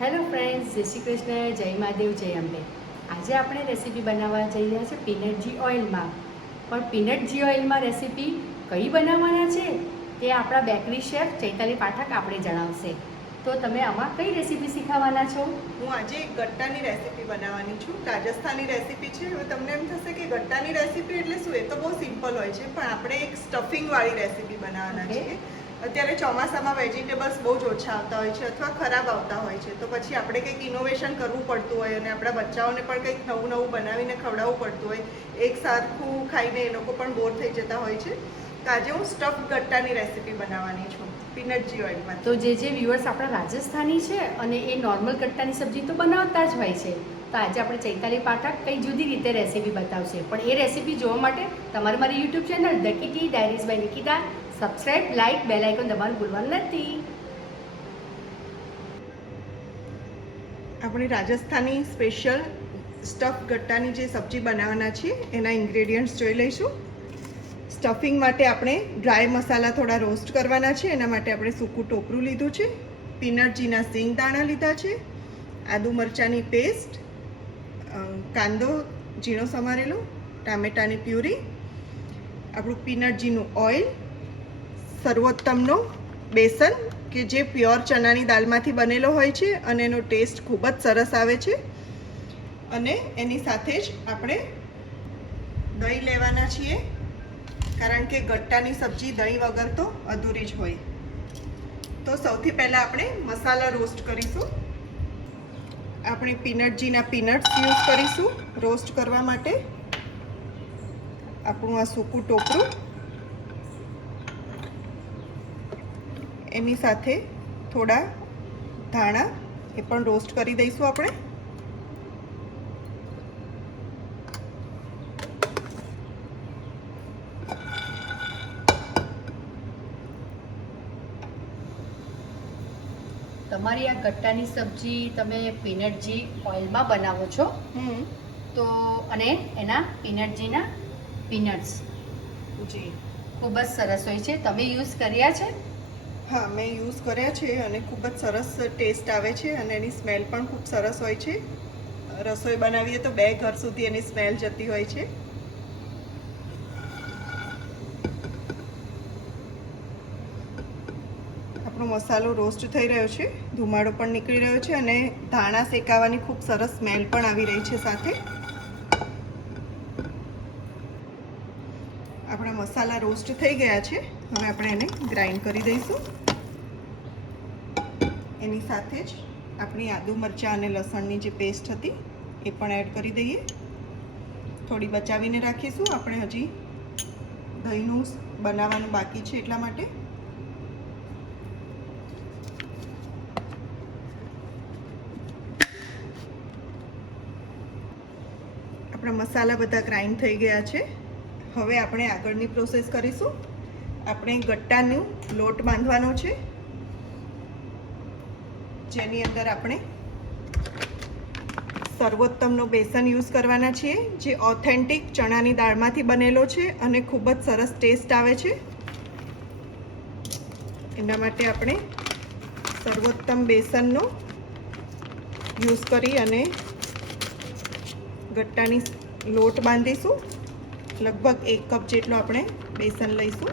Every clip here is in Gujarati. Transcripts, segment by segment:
હેલો ફ્રેન્ડ્સ, જય શ્રી કૃષ્ણ, જય મહાદેવ, જય અંબે. આજે આપણે રેસીપી બનાવવા જઈ રહ્યા છીએ પીનટ જી ઓઇલમાં. પણ પીનટ જી ઓઇલમાં રેસીપી કઈ બનાવવાના છે તે આપણા બેકરી શેફ ચૈતાલી પાઠક આપણે જણાવશે. તો તમે આમાં કઈ રેસીપી શીખવાના છો? હું આજે ગટ્ટાની રેસીપી બનાવવાની છું. રાજસ્થાની રેસીપી છે. હવે તમને એમ થશે કે ગટ્ટાની રેસીપી એટલે શું? એ તો બહુ સિમ્પલ હોય છે, પણ આપણે એક સ્ટફિંગવાળી રેસીપી બનાવવાના છીએ. અત્યારે ચોમાસામાં વેજીટેબલ્સ બહુ જ ઓછા આવતા હોય છે અથવા ખરાબ આવતા હોય છે, તો પછી આપણે કંઈક ઇનોવેશન કરવું પડતું હોય અને આપણા બચ્ચાઓને પણ કંઈક નવું નવું બનાવીને ખવડાવવું પડતું હોય. એક સરખું ખાઈને એ લોકો પણ બોર થઈ જતા હોય છે. તો આજે હું સ્ટફ ગટ્ટાની રેસીપી બનાવવાની છું પીનટ જી ઓઇલમાં. તો જે વ્યુઅર્સ આપણા રાજસ્થાની છે અને એ નોર્મલ ગટ્ટાની સબ્જી તો બનાવતા જ હોય છે, તો આજે આપણે ચૈતાલી પાઠક કંઈ જુદી રીતે રેસીપી બતાવશે. પણ એ રેસીપી જોવા માટે તમારે મારી YouTube channel The kitty diaries by Nikita subscribe, like, bell icon દબાવવાનું ભૂલવાનું નથી. આપણે રાજસ્થાની સ્પેશિયલ સ્ટફ ગટ્ટાની જે સબ્જી બનાવવાના છીએ એના ઇન્ગ્રેડિયન્ટ્સ જોઈ લઈશું. સ્ટફિંગ માટે આપણે ડ્રાય મસાલા થોડા રોસ્ટ કરવાના છે. એના માટે આપણે સૂકું ટોપરું લીધું છે, પીનટજીના સિંગ દાણા લીધા છે, આદુ મરચાંની પેસ્ટ, કાંદો ઝીણો સમારેલો, ટામેટાની પ્યુરી, આપણું પીનટજીનું ઓઇલ, સર્વોત્તમનો બેસન કે જે પ્યોર ચણાની દાળમાંથી બનેલો હોય છે અને એનો ટેસ્ટ ખૂબ જ સરસ આવે છે. અને એની સાથે જ આપણે દહીં લેવાના છીએ, કારણ કે ગટ્ટાની સબ્જી દહીં વગર તો અધૂરી જ હોય. તો સૌથી પહેલાં આપણે મસાલા રોસ્ટ કરીશું. આપણે પીનટજીના પીનટ્સ યુઝ કરીશું રોસ્ટ કરવા માટે. આપણું આ સૂકું ટોપરું, એની સાથે થોડા ધાણા એ પણ રોસ્ટ કરી દઈશું આપણે. તમારી આ ગટ્ટાની સબ્જી તમે પીનટજી ઓઇલમાં બનાવો છો, તો અને એના પીનટજીના પીનટ્સ જી ખૂબ જ સરસ હોય છે. તમે યુઝ કર્યા છે? હા, મેં યુઝ કર્યા છે અને ખૂબ જ સરસ ટેસ્ટ આવે છે અને એની સ્મેલ પણ ખૂબ સરસ હોય છે. રસોઈ બનાવીએ તો 2 ઘર સુધી એની સ્મેલ જતી હોય છે. આપણો મસાલો રોસ્ટ થઈ રહ્યો છે, ધુમાડો પણ નીકળી રહ્યો છે અને ધાણા શેકાવાની ખૂબ સરસ સ્મેલ પણ આવી રહી છે સાથે. આપણા મસાલા રોસ્ટ થઈ ગયા છે. હવે આપણે એને ગ્રાઇન્ડ કરી દઈશું. એની સાથે જ આપણી આદુ મરચાં અને લસણની જે પેસ્ટ હતી એ પણ એડ કરી દઈએ. થોડી બચાવીને રાખીશું, આપણે હજી દહીંનું બનાવવાનું બાકી છે એટલા માટે. આપણા મસાલા બધા ગ્રાઇન્ડ થઈ ગયા છે. હવે આપણે આગળની પ્રોસેસ કરીશું. આપણે ગટ્ટાનો લોટ બાંધવાનો છે, જેની અંદર આપણે સર્વોત્તમનો બેસન યુઝ કરવાના છીએ, જે ઓથેન્ટિક ચણાની દાળમાંથી બનેલો છે અને ખૂબ જ સરસ ટેસ્ટ આવે છે. એના માટે આપણે સર્વોત્તમ બેસનનો યુઝ કરી અને ગટ્ટાની લોટ બાંધીશું. લગભગ 1 કપ જેટલો આપણે બેસન લઈશું.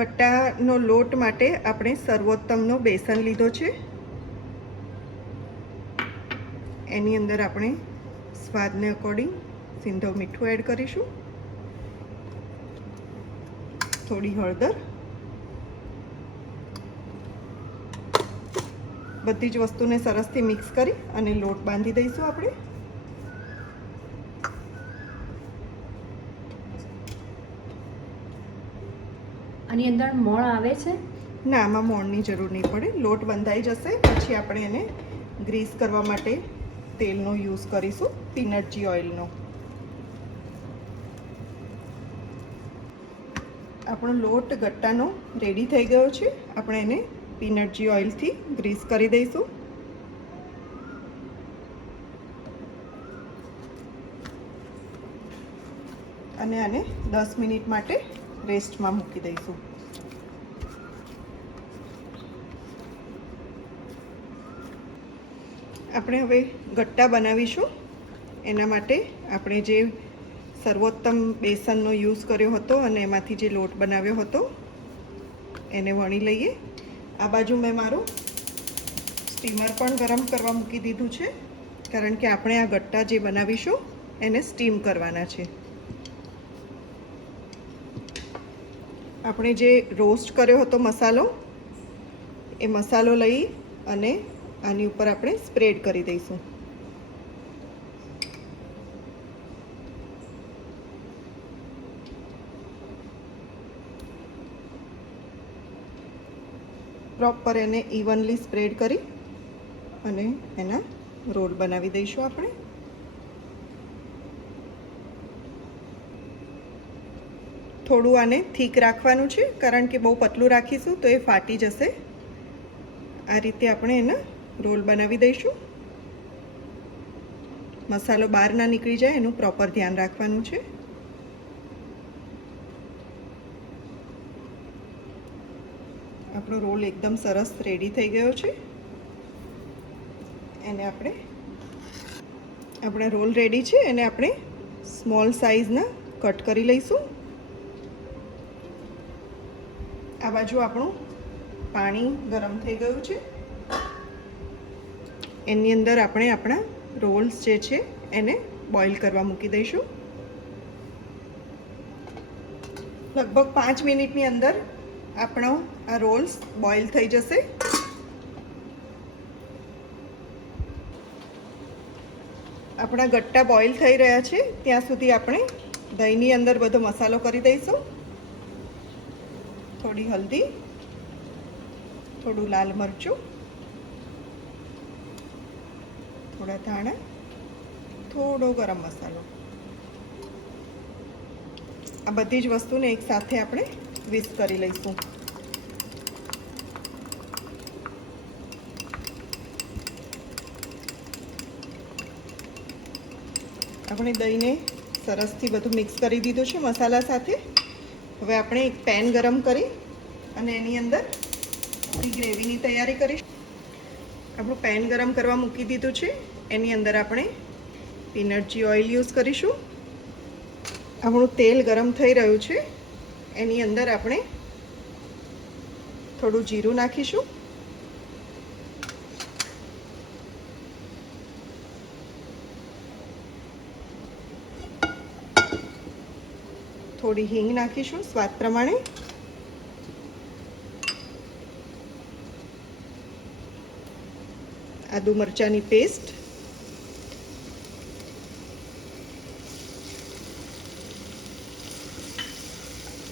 ગટ્ટાનો લોટ માટે આપણે સર્વોત્તમનો બેસન લીધો છે. એની અંદર આપણે સ્વાદને અકોર્ડિંગ સિંધવ મીઠું એડ કરીશું, થોડી હળદર, બધી જ વસ્તુને સરસથી મિક્સ કરી અને લોટ બાંધી દઈશું આપણે. આની અંદર મોણ આવે છે? ના, આમાં મોણની જરૂર નહીં પડે. લોટ બંધાઈ જશે પછી આપણે એને ગ્રીસ કરવા માટે તેલનો યુઝ કરીશું, પીનટજી ઓઇલનો. આપણો લોટ ગટ્ટાનો રેડી થઈ ગયો છે. આપણે એને પીનટજી ઓઇલથી ગ્રીસ કરી દઈશું. અને આને 10 મિનિટ માટે રેસ્ટમાં મૂકી દઈશું. આપણે હવે ગટ્ટા બનાવીશું. એના માટે આપણે જે સર્વોત્તમ બેસનનો યુઝ કર્યો હતો અને એમાંથી જે લોટ બનાવ્યો હતો એને વણી લઈએ. આ બાજુ મેં મારું સ્ટીમર પણ ગરમ કરવા મૂકી દીધું છે, કારણ કે આપણે આ ગટ્ટા જે બનાવીશું એને સ્ટીમ કરવાના છે. આપણે જે રોસ્ટ કર્યો હતો મસાલો, એ મસાલો લઈ અને આની ઉપર આપણે સ્પ્રેડ કરી દઈશું. પ્રોપર એને ઇવનલી સ્પ્રેડ કરી અને એના રોલ બનાવી દઈશું આપણે. થોડું આને થીક રાખવાનું છે, કારણ કે બહુ પતલું રાખીશું તો એ ફાટી જશે. આ રીતે આપણે એના રોલ બનાવી દઈશું. મસાલો બહાર ના નીકળી જાય એનું પ્રોપર ધ્યાન રાખવાનું છે. આપણો રોલ એકદમ સરસ રેડી થઈ ગયો છે. એને આપણે રોલ રેડી છે, એને આપણે સ્મોલ સાઇઝના કટ કરી લઈશું. આ બાજુ આપણું પાણી ગરમ થઈ ગયું છે. એની અંદર આપણે આપણા રોલ્સ જે છે એને બોઇલ કરવા મૂકી દઈશું. લગભગ 5 મિનિટની અંદર આપણો આ રોલ્સ બોઇલ થઈ જશે. આપણા ગટ્ટા બોઇલ થઈ રહ્યા છે ત્યાં સુધી આપણે દહીંની અંદર બધો મસાલો કરી દઈશું. થોડી હલ્દી, થોડું લાલ મરચું, થોડા ધાણા, થોડો ગરમ મસાલો. આ બધી જ વસ્તુને એક સાથે આપણે વિસ્ક કરી લઈશું. આપણે દહીંને સરસથી બધું મિક્સ કરી દીધું છે મસાલા સાથે. હવે આપણે એક પેન ગરમ કરી અને એની અંદર ગ્રેવીની તૈયારી કરીશું. આપણું પેન ગરમ કરવા મૂકી દીધું છે. એની અંદર આપણે પીનટજી ઓઇલ યુઝ કરીશું. આપણું તેલ ગરમ થઈ રહ્યું છે. એની અંદર આપણે થોડું જીરું નાખીશું. થોડી હિંગ નાખીશું સ્વાદ પ્રમાણે. આદુ મરચાંની પેસ્ટ,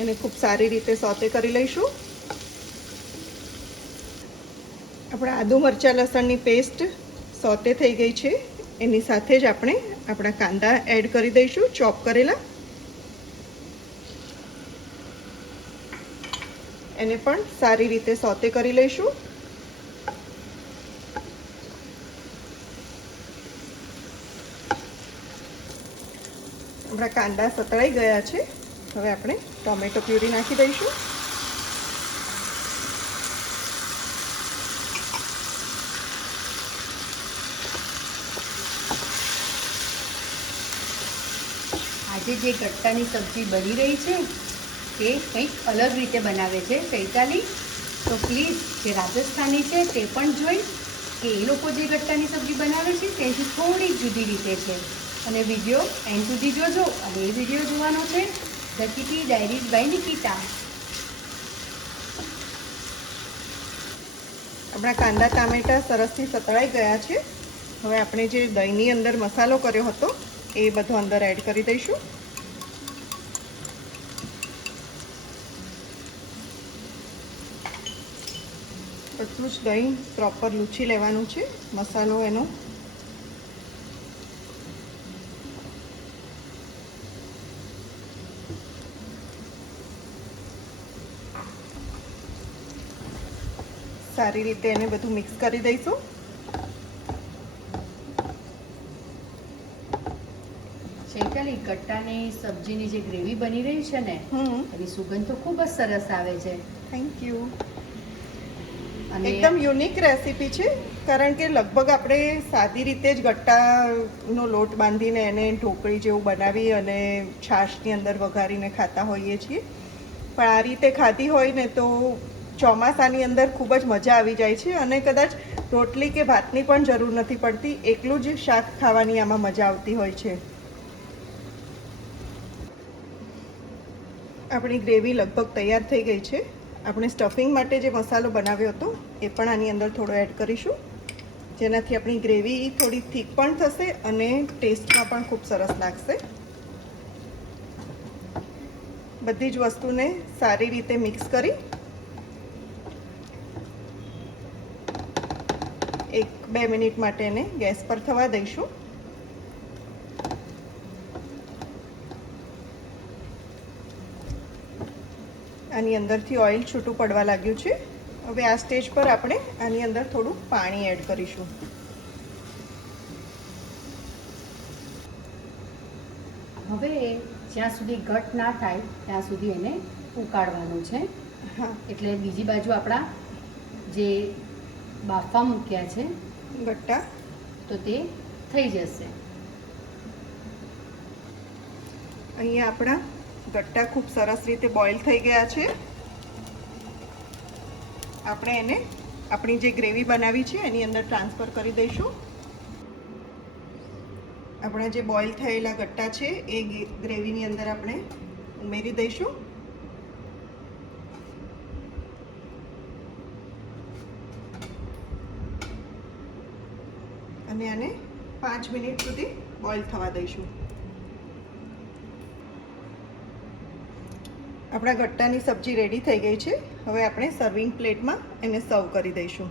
એને ખૂબ સારી રીતે સોતે કરી લઈશું. આપણા આદુ મરચાં લસણની પેસ્ટ સોતે થઈ ગઈ છે. એની સાથે જ આપણે આપણા કાંદા એડ કરી દઈશું, ચોપ કરેલા. એને પણ સારી રીતે સોતે કરી લઈશું. આપણા કાંદા સતળાઈ ગયા છે. હવે આપણે ટોમેટો પ્યુરી નાખી દઈશું. આજે જે ગટ્ટાની સબ્જી બની રહી છે તે કંઈક અલગ રીતે બનાવે છે ચૈતાલી. તો પ્લીઝ જે રાજસ્થાની છે તે પણ જોઈ કે એ લોકો જે ગટ્ટાની સબ્જી બનાવે છે તેની થોડી જુદી રીતે છે. અને વિડીયો એન્ડ સુધી જોજો. અને એ વિડીયો જોવાનો છે the kitty diaries by Nikita. આપણા કાંદા ટામેટા સરસથી સતળાઈ ગયા છે. હવે આપણે જે દહીંની અંદર મસાલો કર્યો હતો એ બધો અંદર એડ કરી દઈશું. બધું જ દહીં પ્રોપર લૂછી લેવાનું છે. મસાલો એનો સારી રીતે એને બધું મિક્સ કરી દઈશું. ચૈતાલી ગટ્ટાની સબ્જીની જે ગ્રેવી બની રહી છે ને એની સુગંધ તો ખૂબ જ સરસ આવે છે. Thank you. અને એકદમ યુનિક રેસીપી છે, કારણ કે લગભગ આપણે સાદી રીતે જ ગટ્ટાનો લોટ બાંધીને એને ઢોકળી જેવું બનાવી અને છાશની અંદર વઘારીને ખાતા હોઈએ છીએ, પણ આ રીતે ખાધી હોય ને તો ચોમાસાની અંદર ખૂબ જ મજા આવી જાય છે અને કદાચ રોટલી કે ભાતની પણ જરૂર નથી પડતી, એકલું જ શાક ખાવાની આમાં મજા આવતી હોય છે. આપણી ગ્રેવી લગભગ તૈયાર થઈ ગઈ છે. આપણે સ્ટફિંગ માટે જે મસાલો બનાવ્યો હતો એ પણ આની અંદર થોડો એડ કરીશું, જેનાથી આપણી ગ્રેવી થોડી થીક પણ થશે અને ટેસ્ટમાં પણ ખૂબ સરસ લાગશે. બધી જ વસ્તુને સારી રીતે મિક્સ કરી 1-2 મિનિટ માટે એને ગેસ પર થવા દઈશું. આની અંદરથી ઓઇલ છૂટું પડવા લાગ્યું છે. હવે આ સ્ટેજ પર આપણે આની અંદર થોડું પાણી એડ કરીશું. હવે જ્યાં સુધી ઘટ ના થાય ત્યાં સુધી એને ઉકાળવાનું છે. હા, એટલે બીજી બાજુ આપણા જે બાફા મૂક્યા છે ગટ્ટા તો તે થઈ જશે. અહીંયા આપણા ગટ્ટા ખૂબ સરસ રીતે બોઇલ થઈ ગયા છે. આપણે એને આપણી જે ગ્રેવી બનાવી છે એની અંદર ટ્રાન્સફર કરી દઈશું. આપણા જે બોઇલ થયેલા ગટ્ટા છે એ ગ્રેવીની અંદર આપણે ઉમેરી દઈશું. અને આને 5 મિનિટ સુધી બોઇલ થવા દઈશું. આપણા ગટ્ટાની સબ્જી રેડી થઈ ગઈ છે. હવે આપણે સર્વિંગ પ્લેટમાં એને સર્વ કરી દઈશું.